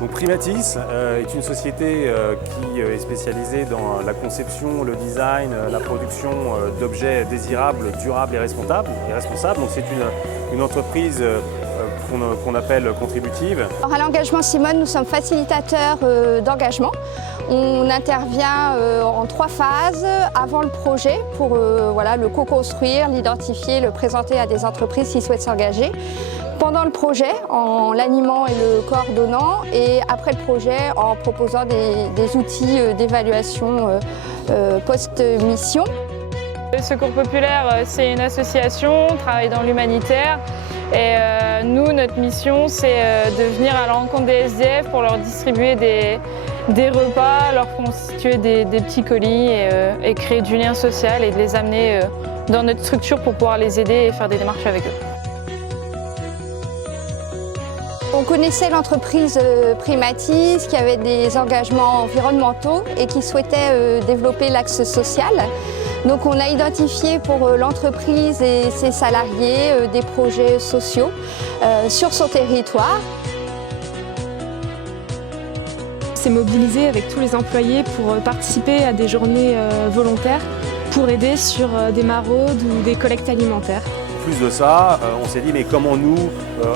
Donc Primatis est une société qui est spécialisée dans la conception, le design, la production d'objets désirables, durables et responsables. Donc c'est une entreprise qu'on appelle contributive. Alors à l'engagement Simone, nous sommes facilitateurs d'engagement. On intervient en 3 phases avant le projet pour le co-construire, l'identifier, le présenter à des entreprises qui souhaitent s'engager. Pendant le projet, en l'animant et le coordonnant, et après le projet, en proposant des outils d'évaluation post-mission. Le Secours Populaire, c'est une association, on travaille dans l'humanitaire. Et nous, notre mission, c'est de venir à la rencontre des SDF pour leur distribuer des repas, leur constituer des petits colis et créer du lien social et de les amener dans notre structure pour pouvoir les aider et faire des démarches avec eux. On connaissait l'entreprise Primatis qui avait des engagements environnementaux et qui souhaitait développer l'axe social. Donc on a identifié pour l'entreprise et ses salariés des projets sociaux sur son territoire. C'est mobilisé avec tous les employés pour participer à des journées volontaires pour aider sur des maraudes ou des collectes alimentaires. Plus de ça, on s'est dit mais comment nous,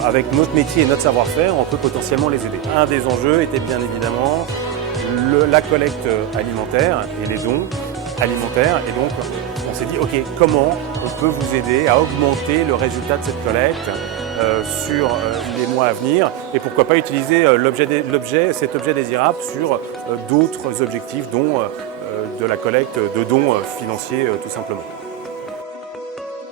avec notre métier et notre savoir-faire, on peut potentiellement les aider. Un des enjeux était bien évidemment la collecte alimentaire et les dons alimentaires. Et donc on s'est dit ok, comment on peut vous aider à augmenter le résultat de cette collecte sur les mois à venir et pourquoi pas utiliser cet objet désirable sur d'autres objectifs, dont de la collecte de dons financiers tout simplement.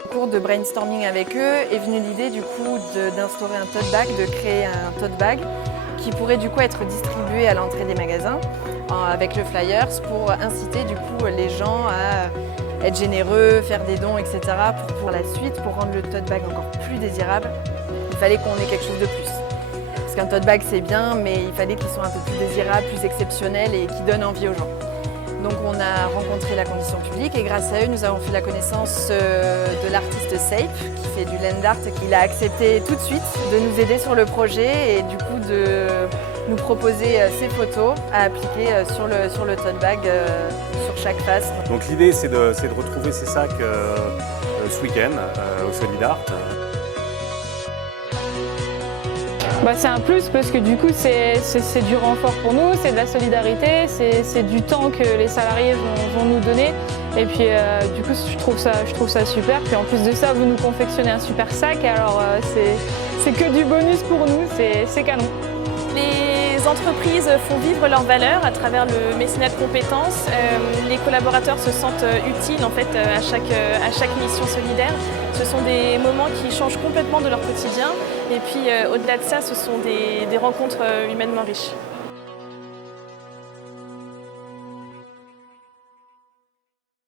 Au cours de brainstorming avec eux est venue l'idée du coup d'instaurer un tote bag, de créer un tote bag qui pourrait du coup être distribué à l'entrée des magasins avec le flyers pour inciter du coup les gens à être généreux, faire des dons, etc. pour la suite, pour rendre le tote bag encore plus désirable, il fallait qu'on ait quelque chose de plus. Parce qu'un tote bag c'est bien, mais il fallait qu'il soit un peu plus désirable, plus exceptionnel et qui donne envie aux gens. Donc on a rencontré la condition publique et grâce à eux, nous avons fait la connaissance de l'artiste Sape qui fait du land art et qui a accepté tout de suite de nous aider sur le projet et du coup de nous proposer ses photos à appliquer sur le tote bag sur chaque face. Donc l'idée c'est de retrouver ces sacs ce week-end au Solidart. C'est un plus parce que du coup c'est du renfort pour nous, c'est de la solidarité, c'est du temps que les salariés vont nous donner et puis du coup je trouve ça super. Puis en plus de ça vous nous confectionnez un super sac, alors c'est que du bonus pour nous, c'est canon. Les entreprises font vivre leurs valeurs à travers le mécénat de compétences. Les collaborateurs se sentent utiles en fait, à chaque mission solidaire. Ce sont des moments qui changent complètement de leur quotidien et puis au-delà de ça, ce sont des rencontres humainement riches.